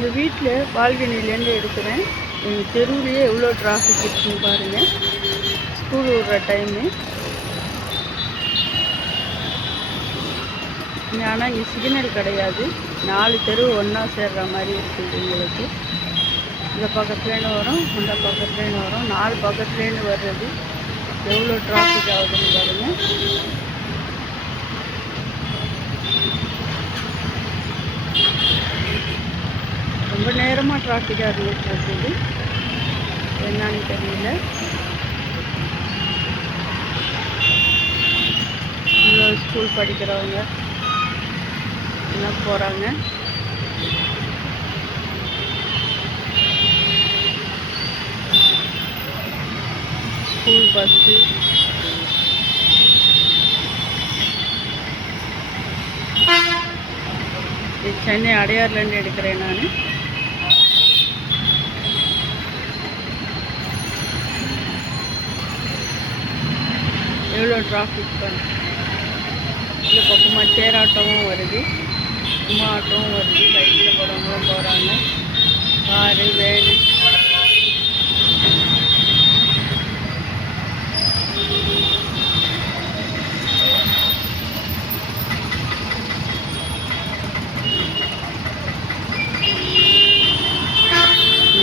எங்கள் வீட்டில் பால்கனிலேருந்து எடுக்கிறேன். எங்கள் தெருவுலேயே எவ்வளோ டிராஃபிக் இருக்குன்னு பாருங்கள். ஸ்கூல் விடுற டைமு. ஆனால் இங்கே சிக்னல் கிடையாது. 4 தெரு ஒன்றா சேர்ற மாதிரி இருக்குது எங்களுக்கு. இந்த பக்கத்துலேருந்து வரும், அந்த பக்கத்துலேருந்து வரும், 4 பக்கத்துலேருந்து வர்றது. எவ்வளோ டிராஃபிக் ஆகுதுன்னு பாருங்கள். ரொம்ப நேரமாக டிராஃபிக்காக இருந்துட்டு இருக்குது. என்னன்னு தெரியல. இவ்வளோ ஸ்கூல் படிக்கிறவங்க எல்லாம் போகிறாங்க. ஸ்கூல் பஸ்ஸு சென்னை அடையார்லேருந்து எடுக்கிறேன் நான். எவ்வளோ டிராஃபிக் பண்ண. இந்த பக்கமாக சேர் ஆட்டோவும் வருது, சும்மா ஆட்டோவும் வருது. பைக்கில் போகிறவங்களும் போகிறாங்க. காரு வேனு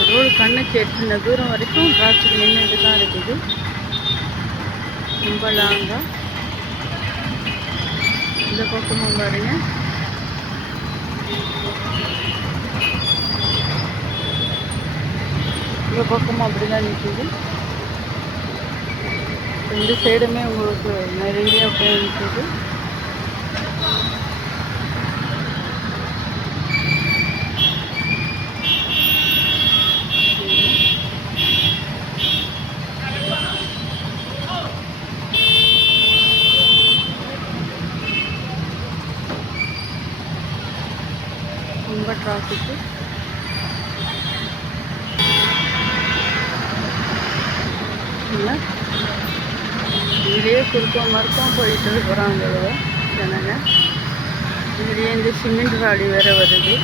ரோடு கண்ணுக்கு எட்டின தூரம் வரைக்கும் டிராஃபிக் நின்றுட்டு தான் இருக்குது. ரொம்ப லாங்காக. இந்த பக்கமும் பாருங்க. இந்த பக்கமும் அப்படி தான் நிற்குது. ரெண்டு சைடுமே உங்களுக்கு நிறைய போய் நிற்குது. ரொம்ப டிராஃபிக்கு. இதுலேயே குறுக்கம் மறுக்கம் போயிட்டு இருக்கிறாங்க ஜனங்க. இதுலேயே இந்த சிமெண்ட் ராடி வேறு வருது.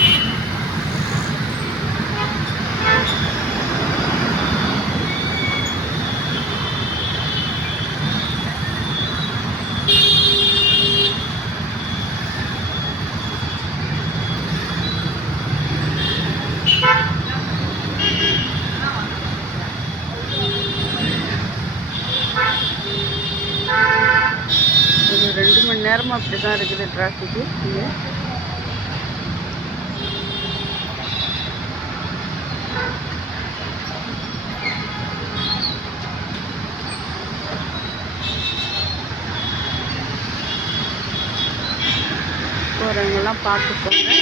ஒரு 2 மணி நேரமாக அப்படி தான் இருக்குது டிராஃபிக்கு இங்கே. போகிறவங்கெல்லாம் பார்த்து போங்க.